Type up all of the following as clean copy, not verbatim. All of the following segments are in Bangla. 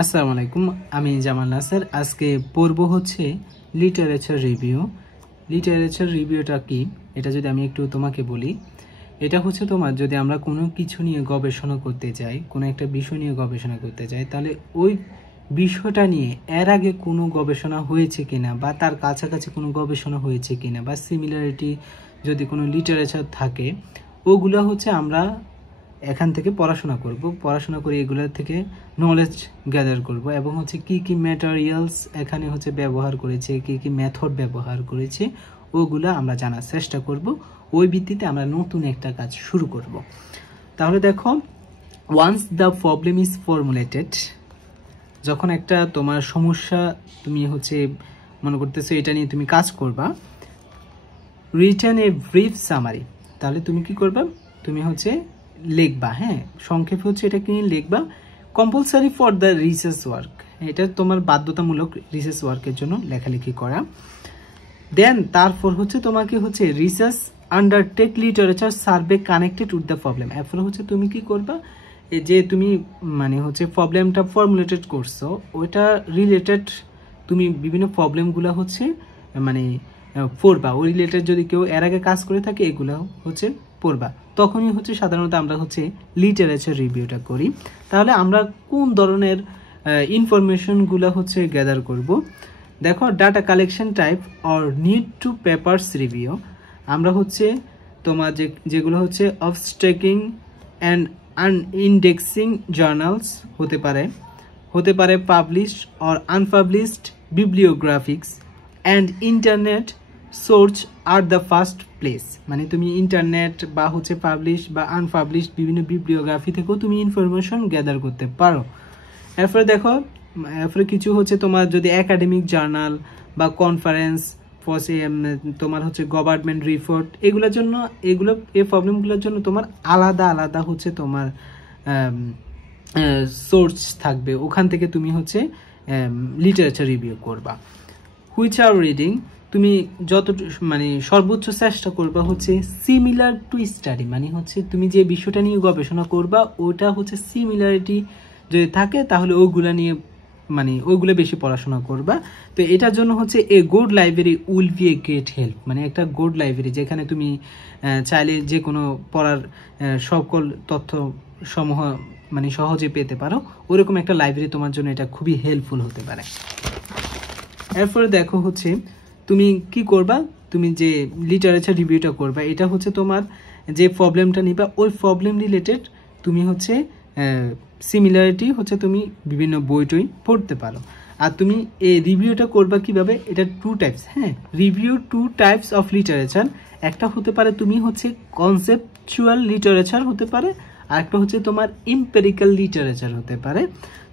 আসসালামু আলাইকুম, আমি জামাল নাসের। আজকে পড়ব হচ্ছে লিটারেচার রিভিউ। লিটারেচার রিভিউটা কি এটা যদি আমি একটু তোমাকে বলি, এটা হচ্ছে তোমার যদি আমরা কোনো কিছু নিয়ে গবেষণা করতে যাই, কোনো একটা বিষয় নিয়ে গবেষণা করতে যাই, তাহলে ওই বিষয়টা নিয়ে এর আগে কোনো গবেষণা হয়েছে কিনা বা তার কাছাকাছি কোনো গবেষণা হয়েছে কিনা বা সিমিলারিটি যদি কোনো লিটারেচার থাকে, ওগুলো হচ্ছে আমরা এখান থেকে পড়াশোনা করে এগুলোর থেকে নলেজ গ্যাদার করব এবং হচ্ছে কি কি ম্যাটেরিয়ালস এখানে হচ্ছে ব্যবহার করেছে, কি কি মেথড ব্যবহার করেছে, ওগুলো আমরা জানার চেষ্টা করব। ওই ভিত্তিতে আমরা নতুন একটা কাজ শুরু করব। তাহলে দেখো, once the problem is formulated, যখন একটা তোমার সমস্যা তুমি হচ্ছে মনে করতেছো এটা নিয়ে তুমি কাজ করবা, রিটার্ন এ ব্রিফ সামারি, তাহলে তুমি কি করবা, তুমি হচ্ছে লিখবা, হ্যাঁ সংক্ষেপে হচ্ছে এটা কি লিখবা, compulsory for the research work, এটা তোমার বাধ্যতামূলক রিসার্চ ওয়ার্কের জন্য লেখালেখি করা। দেন তারপর হচ্ছে তোমাকে হচ্ছে research undertake literature survey connected with the problem, এরপর হচ্ছে তুমি কি করবা, এই যে তুমি মানে হচ্ছে প্রবলেমটা ফর্মুলেটেড করছো ওইটা রিলেটেড তুমি বিভিন্ন প্রবলেমগুলো হচ্ছে মানে পড়বা, ওই রিলেটেড যদি কেউ এর আগে কাজ করে থাকে এগুলো হচ্ছে পড়বা, তখনই হচ্ছে সাধারণত আমরা হচ্ছে লিটারেচার রিভিউটা করি। তাহলে আমরা কোন ধরনের ইনফরমেশনগুলো হচ্ছে গ্যাদার করব, দেখো data collection type or need to papers review, আমরা হচ্ছে তোমার যেগুলো হচ্ছে অবস্ট্রাকিং অ্যান্ড আনইন্ডেক্সিং জার্নালস হতে পারে published or unpublished bibliographics and internet source are the first place, মানে তুমি ইন্টারনেট বা হচ্ছে পাবলিশ বা আনপাবলিশড বিভিন্ন বিবলিওগ্রাফি থেকেও তুমি ইনফরমেশন গ্যাদার করতে পারো। এরপরে দেখো, এরপরে কিছু হচ্ছে তোমার যদি একাডেমিক জার্নাল বা কনফারেন্স তোমার হচ্ছে গভর্নমেন্ট রিপোর্ট, এগুলোর জন্য এই প্রবলেমগুলোর জন্য তোমার আলাদা আলাদা হচ্ছে তোমার সোর্স থাকবে, ওখান থেকে তুমি হচ্ছে লিটারেচার রিভিউ করবা। হুইচ আর রিডিং, তুমি যত মানে সর্বোচ্চ চেষ্টা করবা হচ্ছে সিমিলার টু স্টাডি, মানে হচ্ছে তুমি যে বিষয়টা নিয়ে গবেষণা করবা ওটা হচ্ছে সিমিলারিটি যদি থাকে তাহলে ওগুলা নিয়ে মানে ওইগুলো বেশি পড়াশোনা করবা। তো এটার জন্য হচ্ছে a good library will B a great help, মানে একটা গুড লাইব্রেরি যেখানে তুমি চাইলে যে কোনো পড়ার সকল তথ্য সমূহ মানে সহজে পেতে পারো, ওরকম একটা লাইব্রেরি তোমার জন্য এটা খুবই হেল্পফুল হতে পারে। এরপরে দেখো হচ্ছে তুমি কি করবা, তুমি যে লিটারেচার রিভিউটা করবা এটা হচ্ছে তোমার যে প্রবলেমটা নিবা ওই প্রবলেম রিলেটেড তুমি হচ্ছে সিমিলারিটি হচ্ছে তুমি বিভিন্ন বইটই পড়তে পারো। আর তুমি এই রিভিউটা করবা কিভাবে, এটা টু টাইপস, হ্যাঁ review two types of literature, একটা হতে পারে তুমি হচ্ছে কনসেপচুয়াল লিটারেচার হতে পারে, আর একটা হচ্ছে তোমার এম্পিরিক্যাল লিটারেচার হতে পারে।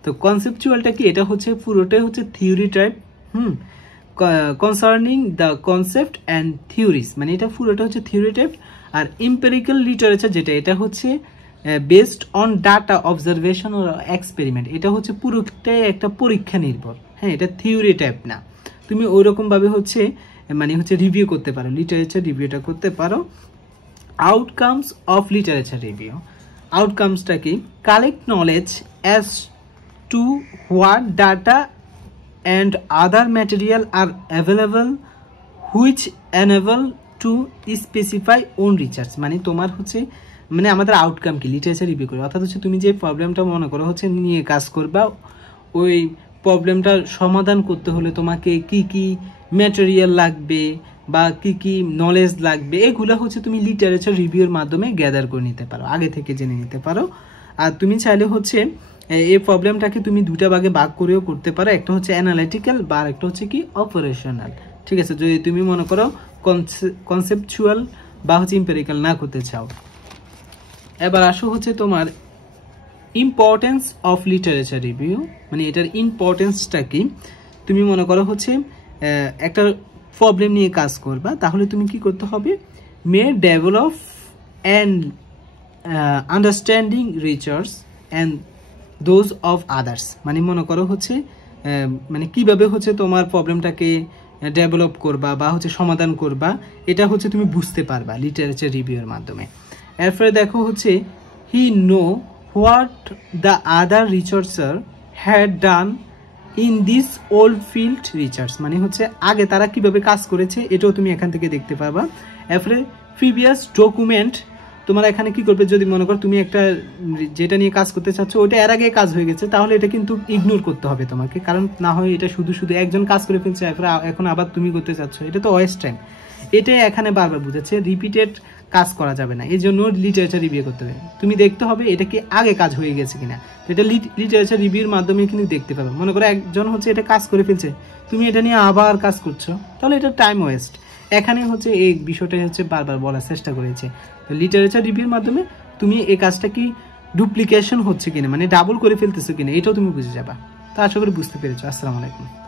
তো কনসেপচুয়ালটা কি, এটা হচ্ছে পুরোটাই হচ্ছে theory type, concerning the concept and theories, মানে এটা পুরোটা হচ্ছে থিওরি টাইপ। আর এম্পিরিক্যাল লিটারেচার যেটা, এটা হচ্ছে বেসড অন ডাটা অবজারভেশন ও এক্সপেরিমেন্ট, এটা হচ্ছে পুরোটাই একটা পরীক্ষা নির্ভর, হ্যাঁ এটা থিওরি টাইপ না। তুমি ওইরকমভাবে হচ্ছে মানে হচ্ছে রিভিউ করতে পারো, লিটারেচার রিভিউটা করতে পারো। আউটকামস অফ লিটারেচার রিভিউ, আউটকামসটা কি, collect knowledge as to what data and other material are available which enable to specify own research, মানে তোমার হচ্ছে মানে আমাদের আউটকাম কি লিটারেচার রিভিউ করে, অর্থাৎ হচ্ছে তুমি যে প্রবলেমটা মনে করো হচ্ছে নিয়ে কাজ করবা, ওই প্রবলেমটার সমাধান করতে হলে তোমাকে কি কি ম্যাটেরিয়াল লাগবে বা কি কি নলেজ লাগবে, এগুলো হচ্ছে তুমি লিটারেচার রিভিউর মাধ্যমে গ্যাদার করে নিতে পারো, আগে থেকে জেনে নিতে পারো। আর তুমি চাইলে হচ্ছে এই প্রবলেমটাকে তুমি দুটা ভাগে ভাগ করেও করতে পারো, একটা হচ্ছে অ্যানালিটিক্যাল বা একটা হচ্ছে কি অপারেশনাল, ঠিক আছে, যদি তুমি মনে করো কনসেপচুয়াল বা হচ্ছে এম্পিরিক্যাল না করতে চাও। এবার আসো হচ্ছে তোমার ইম্পর্টেন্স অফ লিটারেচার রিভিউ, মানে এটার ইম্পর্টেন্সটা কি, তুমি মনে করো হচ্ছে একটা প্রবলেম নিয়ে কাজ করবা, তাহলে তুমি কি করতে হবে, may develop and understanding research and those of others, মানে মনে করো হচ্ছে মানে কিভাবে হচ্ছে তোমার প্রবলেমটাকে ডেভেলপ করবা বা হচ্ছে সমাধান করবা, এটা হচ্ছে তুমি বুঝতে পারবা লিটারেচার রিভিউর মাধ্যমে। এরপরে দেখো হচ্ছে he know what the other researcher had done in this old field research, মানে হচ্ছে আগে তারা কিভাবে কাজ করেছে এটাও তুমি এখান থেকে দেখতে পারবা। এরপরে প্রিভিয়াস ডকুমেন্ট, তোমার এখানে কি করবে, যদি মনে করো তুমি একটা যেটা নিয়ে কাজ করতে চাচ্ছ ওইটা এর আগে কাজ হয়ে গেছে, তাহলে এটা কিন্তু ইগনোর করতে হবে তোমাকে, কারণ না হয় এটা শুধু শুধু একজন কাজ করে ফেলছে এখন আবার তুমি করতে চাচ্ছ, এটা তো ওয়েস্ট টাইম। এটাই এখানে বারবার বুঝাচ্ছে, রিপিটেড কাজ করা যাবে না, এই জন্য লিটারেচার রিভিউ করতে হবে। তুমি দেখতে হবে এটা কি আগে কাজ হয়ে গেছে কিনা, এটা লিটারেচার রিভিউর মাধ্যমে কিন্তু দেখতে পাবে। মনে করো একজন হচ্ছে এটা কাজ করে ফেলছে, তুমি এটা নিয়ে আবার কাজ করছো, তাহলে এটা টাইম ওয়েস্ট। এখানে হচ্ছে এই বিষয়টাই হচ্ছে বারবার বলার চেষ্টা করেছে। তো লিটারেচার রিভিউর মাধ্যমে তুমি এই কাজটা কি ডুপ্লিকেশন হচ্ছে কিনা, মানে ডাবল করে ফেলতেছো কিনা, এটাও তুমি বুঝে যাবা। তো আশা করি বুঝতে পেরেছো। আসসালামু আলাইকুম।